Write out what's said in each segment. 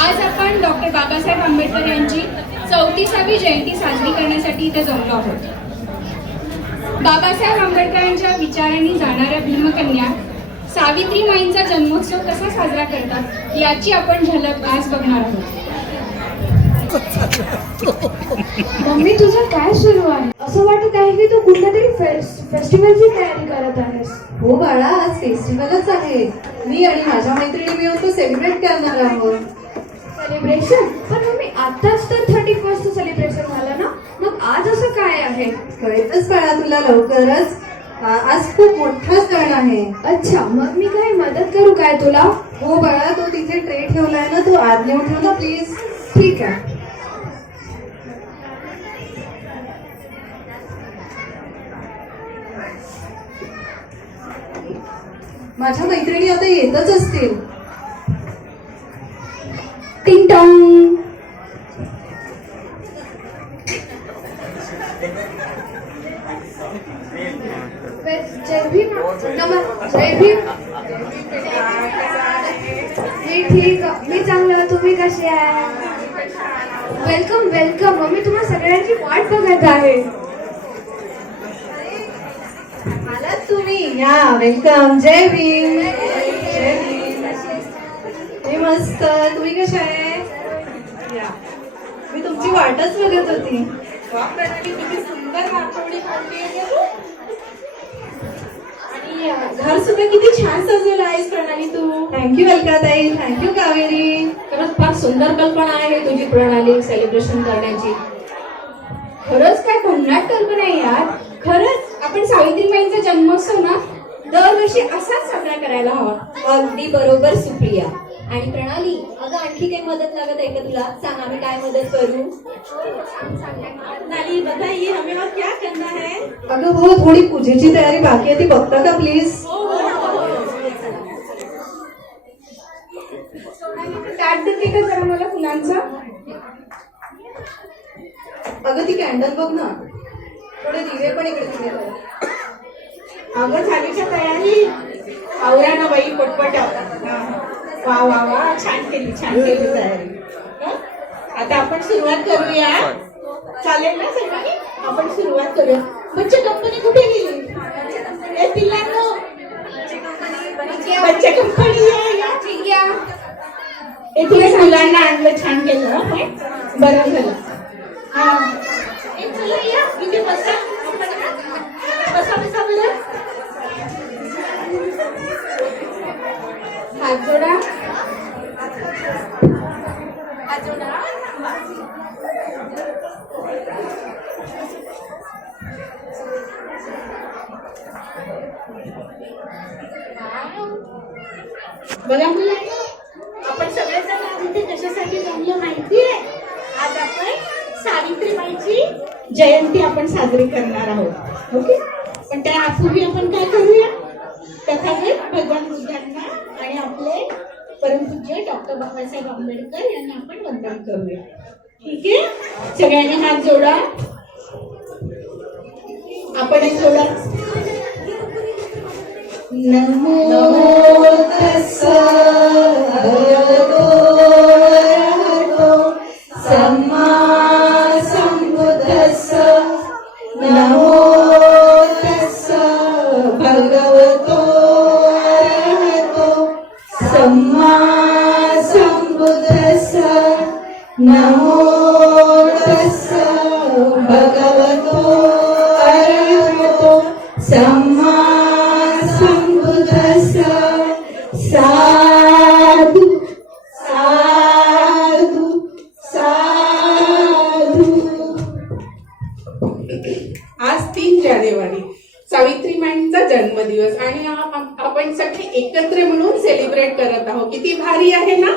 आज आपण डॉक्टर बाबासाहेब आंबेडकर यांची 34वी जयंती साजरी करण्यासाठी इथे जमलो आहोत. बाबासाहेब आंबेडकरांच्या विचारांनी जाणाऱ्या भीमकन्या सावित्रीमाईंचा जन्मोत्सव कसा साजरा करतात याची आपण झलक आज बघणार आहोत. मम्मी, तुझं काय सुरू आहे? असं वाटत आहे की तू कुठल्या तरी फेस्टिवलची तयारी करत आहेस. हो बाळा, आज फेस्टिवलच आहे. मी आणि माझ्या मैत्रिणी मिळून तो सेलिब्रेट करणार आहोत. सेलिब्रेशन? पण मम्मी, आताच तर 31st सेलिब्रेशन झालं ना, मग आज असं काय आहे? कळतच बाळा तुला लवकरच. आज खूप मोठा सण आहे. अच्छा, मग मी काय मदत करू काय तुला? हो बाळा, तो तिथे ट्रे ठेवलाय ना, तो आत नेऊन ठेव ना प्लीज. ठीक आहे. माझ्या मैत्रिणी आता येतच असतील. टिंग टॉंग. जय भीम. जय भीम. मी ठीक, मी चांगलं. तुम्ही कसे आहे? Welcome welcome. मम्मी तुम्हा सगळ्यांची वाट बघत आहे. आलात तुम्ही? या, वेलकम. जय भीम. जय भीम. मी मस्त. तुम्ही कशा आहे? या, मी तुमची वाटच बघत होती. प्रणाली, किती सुंदर माथवडी घातली आहे तू. आणि घर सुद्धा किती छान सजवलं आहेस प्रणाली तू. थँक्यू अलकाताई. थँक्यू कावेरी. खरंच फार सुंदर कल्पना आहे तुझी प्रणाली सेलिब्रेशन करण्याची. खरंच काय भन्नाट कल्पना आहे यार. खरंच आपण सावित्रीबाईंचा जन्मोत्सव ना दरवर्षी असाच साजरा करायला हवा. अगदी बरोबर सुप्रिया. आणि प्रणाली, अगं आणखी काही मदत लागत आहे का तुला? सांग, आम्ही काय मदत करू? प्रणाली, बताइए हमें और क्या करना है? अगं हो, थोडी पूजेची तयारी बाकी आहे, ती बघता का प्लीज? ताट देते का जरा मला फुलांचा? अगं ती कॅन्डल बघ ना. थोडे दिवे पण इकडे तिकडे कर. अगं झाली का तयारी? आवरा ना बाई पटपट. वा वा वा, छान केली तयारी. हं? आता आपण सुरुवात करूया. चालेल ना सगळ्यांनी? आपण सुरुवात करूया. बच्चे कंपनी कुठे गेली? ए पिल्लांनो, बच्चे कंपनी या. ए तुला मुलांना आणलं, छान केलं. हं? बरं झालं. हा, ए चला या, इथे बसा. बसा बसा बरं. हात जोडा. बघा मुलांना, आपण सगळेजण आज इथे कशासाठी जमलो माहितीये? आज आपण सावित्रीबाईची जयंती आपण साजरी करणार आहोत. ओके, पण त्यापूर्वी आपण काय करूया? तथागत भगवान बुद्धांना आणि आपले परमपूज्य डॉक्टर बाबासाहेब आंबेडकर यांना आपण वंदन करूया. ठीक आहे, सगळ्यांनी हात जोडा. आपण एक जोडा. नमो तस्सा भगवतो अरहतो सम्मा सम्बुद्धस्सा. नमो तस्सा भगवतो अरहतो सम्मा सम्बुद्धस्सा. नमो तस्सा भगवतो अरहतो सम्मा सम्बुद्धस्सा. साधु साधु साधु. आज 3 जानेवारी सावित्रीबाईंचा जन्मदिवस आणि आपण सगळे एकत्र म्हणून सेलिब्रेट करत आहोत. किती भारी आहे ना?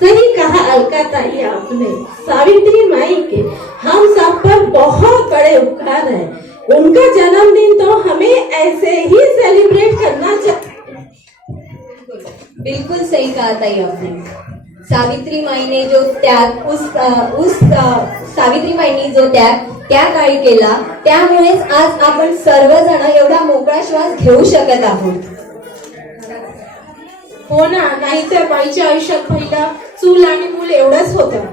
सही कहा अलकाताई आपने. सावित्री माई के हम सब पर बहुत बड़े उपकार है. उनका जन्मदिन तो हमें ऐसे ही सेलिब्रेट करना चाहिए. बिल्कुल सही कहा ताई आपने. सावित्रीमाईने जो त्याग सावित्रीबाईंनी जो त्याग त्या काळी केला, त्यामुळेच आज आपण सर्वजण एवढा मोकळा श्वास घेऊ शकत आहोत. हो ना, नाहीतर बाईच्या आयुष्यात पहिला चूल आणि मूल एवढंच होतं.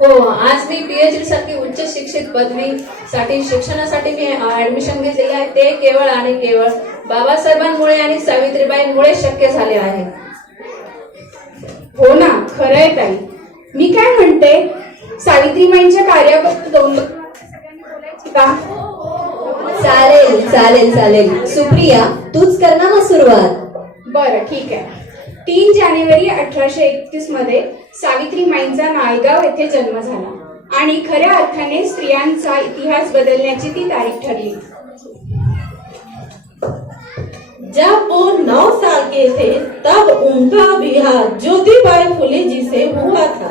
हो, आज मी PhD सारखी उच्च शिक्षित पदवी साठी शिक्षणासाठी मी ऍडमिशन घेतलेले आहे. ते केवळ आणि केवळ बाबासाहेबांमुळे आणि सावित्रीबाईंमुळे शक्य झाले आहे. हो ना, खरंय ताई. मी काय म्हणते, सावित्रीबाईंच्या कार्याबद्दल 2 सगळ्यांनी बोलायची का? चालेल चालेल चालेल. सुप्रिया, तूच कर ना मग सुरुवात. बरं, ठीक आहे. 3 जानेवारी 1831 मध्ये सावित्रीबाईंचा नायगाव येथे जन्म झाला आणि खऱ्या अर्थाने स्त्रियांचा इतिहास बदलण्याची ती तारीख ठरली. जब वो 9 साल के थे तब उनका विवाह ज्योतिबाई फुले जी से हुआ था.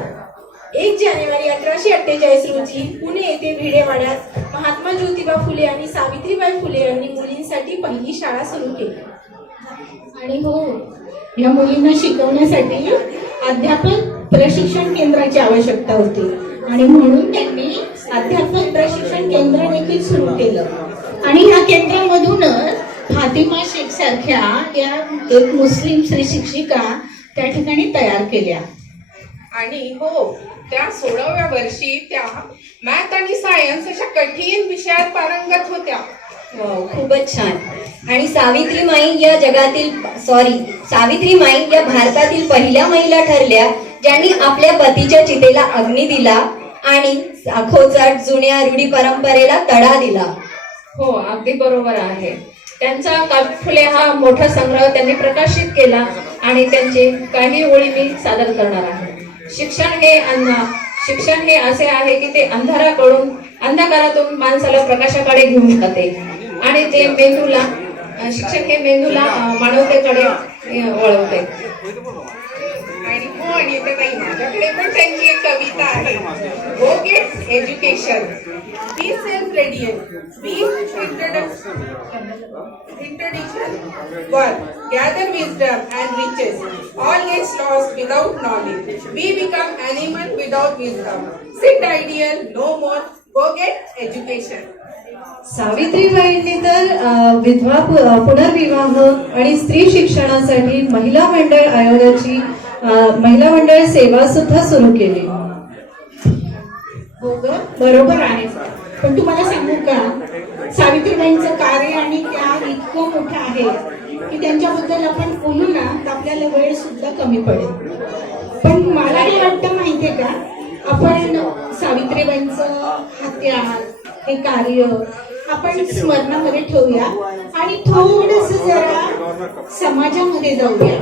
1 जानेवारी 1848 रोजी पुणे येथे भिडेवाड्यात महात्मा ज्योतिबा फुले आणि सावित्रीबाई फुले यांनी मुलींसाठी पहिली शाळा सुरू केली. आणि हो, या मुलींना शिकवण्यासाठी अध्यापक प्रशिक्षण केंद्राची आवश्यकता होती आणि म्हणून त्यांनी अध्यापक प्रशिक्षण केंद्र देखील सुरू केलं. आणि या केंद्रामधूनच फातिमा शेख सारख्या या एक मुस्लिम स्त्री शिक्षिका त्या ठिकाणी तयार केल्या. आणि हो, त्या 16व्या वर्षी त्या मॅथ आणि सायन्स अशा कठीण विषयात पारंगत होत्या. वाव, खूपच छान. आणि सावित्रीबाई या भारतातील पहिल्या महिला ठरल्या ज्यांनी आपल्या पतीच्या चितेला अग्नी दिला आणि साखोचाट जुन्या रूढी परंपरेला तडा दिला. हो, अगदी बरोबर आहे. त्यांचा काफुले हा मोठा संग्रह त्यांनी प्रकाशित केला आणि त्यांचे काही ओळी मी सादर करणार आहे. शिक्षण हे असे आहे की ते अंधकारातून माणसाला प्रकाशाकडे घेऊन जाते आणि ते शिक्षण हे मेंदूला मानवतेकडे वळवते. आणि हो, आणि इथे ताई, माझ्याकडे पण त्यांची एक कविता आहे. Go get education, be self radiant, be introduction, work, gather wisdom and riches, all gets lost without knowledge, be become animal without wisdom, sit idle, no more, go get education. सावित्रीबाईंनी तर विधवा पुनर्विवाह आणि स्त्री शिक्षणासाठी महिला मंडळ सेवा सुद्धा सुरू केली. हो ग, बरोबर आहे. पण तुम्हाला सांगू का, सावित्रीबाईंचं कार्य आणि त्या इतकं मोठं आहे की त्यांच्याबद्दल आपण बोलू ना तर आपल्याला वेळ सुद्धा कमी पडेल. पण मला काय वाटतं माहितीये का, आपण सावित्रीबाईंचं हा त्याग, हे कार्य आपण स्मरणामध्ये ठेवूया आणि थोडस जरा समाजामध्ये जाऊया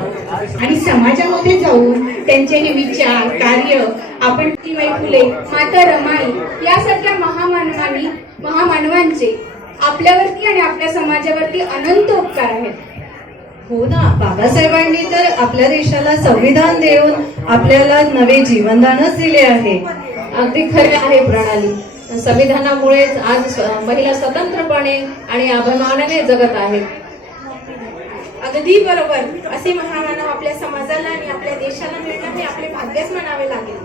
आणि समाजामध्ये जाऊन त्यांचे हे विचार, कार्य आपण सावित्रीबाई फुले, माता रमाई यासारख्या महामानवांचे आपल्यावरती आणि आपल्या समाजावरती अनंत उपकार आहेत. हो ना, बाबासाहेबांनी तर आपल्या देशाला संविधान देऊन आपल्याला नवे जीवनदानच दिले आहे. अगदी खरे आहे प्रणाली. संविधानामुळेच आज महिला स्वतंत्रपणे आणि अभिमानाने जगत आहेत. अगदी बरोबर. असे महामानव आपल्या समाजाला आणि आपल्या देशाला मिळणं हे आपले भाग्यच म्हणावे लागेल.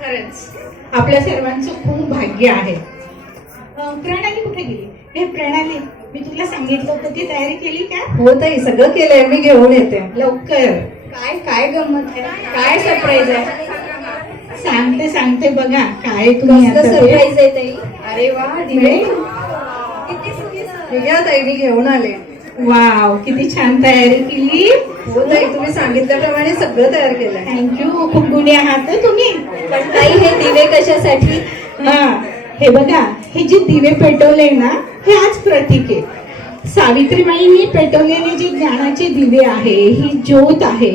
खरंच आपल्या सर्वांचं खूप भाग्य आहे. प्रणाली कुठे गेली? हे प्रणाली, मी तुला सांगितलं होतं ती तयारी केली का? हो ताई, सगळं केलंय, मी घेऊन येते. लवकर. काय गंमत आहे, काय सरप्राईज आहे? सांगते बघा काय तुम्ही आता ते- सरप्राईज आहे ताई. अरे वा, दिवे. घ्या ताई, मी घेऊन आले. वाव, किती छान तयारी केली. हो ताई, तुम्ही सांगितल्याप्रमाणे सगळं तयार केलंय. थँक्यू, खूप गुणी आहात हं तुम्ही. पण ताई, हे दिवे कशासाठी? हा, हे बघा, हे जे दिवे पेटवले ना, हे आज प्रतीक आहे. सावित्रीबाईंनी पेटवलेले जे ज्ञानाचे दिवे आहे, ही ज्योत आहे,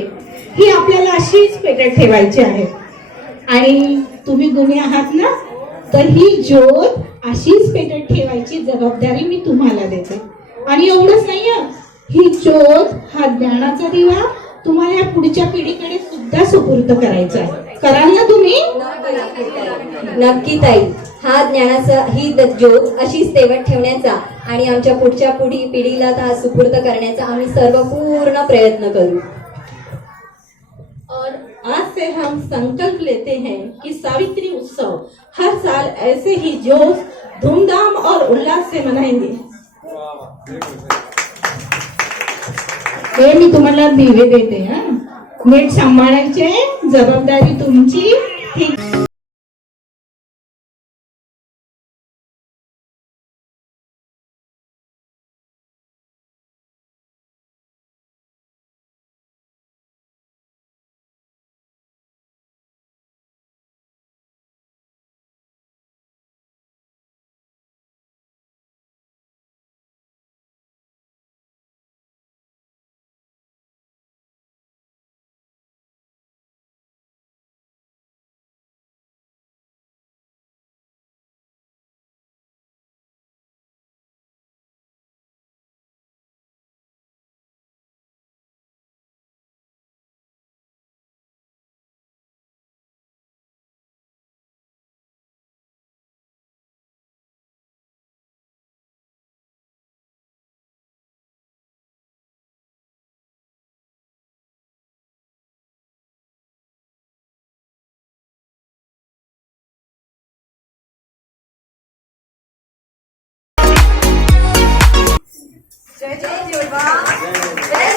ही आपल्याला अशीच पेटत ठेवायची आहे. आणि तुम्ही गुणी आहात ना, तर ही ज्योत अशीच पेटत ठेवायची जबाबदारी मी तुम्हाला देते. आणि एवढंच नाही, ही ज्योत, हा ज्ञानाचा दिवा तुम्हाला या पुढच्या पिढीकडे सुद्धा सुपूर्द करायचा आहे. कराल ना तुम्ही? नक्की ताई. हा ज्ञानाचा ही ज्योत अशीच तेवत ठेवण्याचा आणि आमच्या पुढच्या पिढीला हा सुपूर्द करण्याचा आम्ही सर्व पूर्ण प्रयत्न करू. और आज से हम संकल्प लेते हैं कि सावित्री उत्सव हर साल ऐसे ही जोश, धूमधाम और उल्लास से मनाएंगे. हे मी तुम्हाला दिवे देते हा, नीट सांभाळायचे, जबाबदारी तुमची. ठीक. जय जय देवा, जय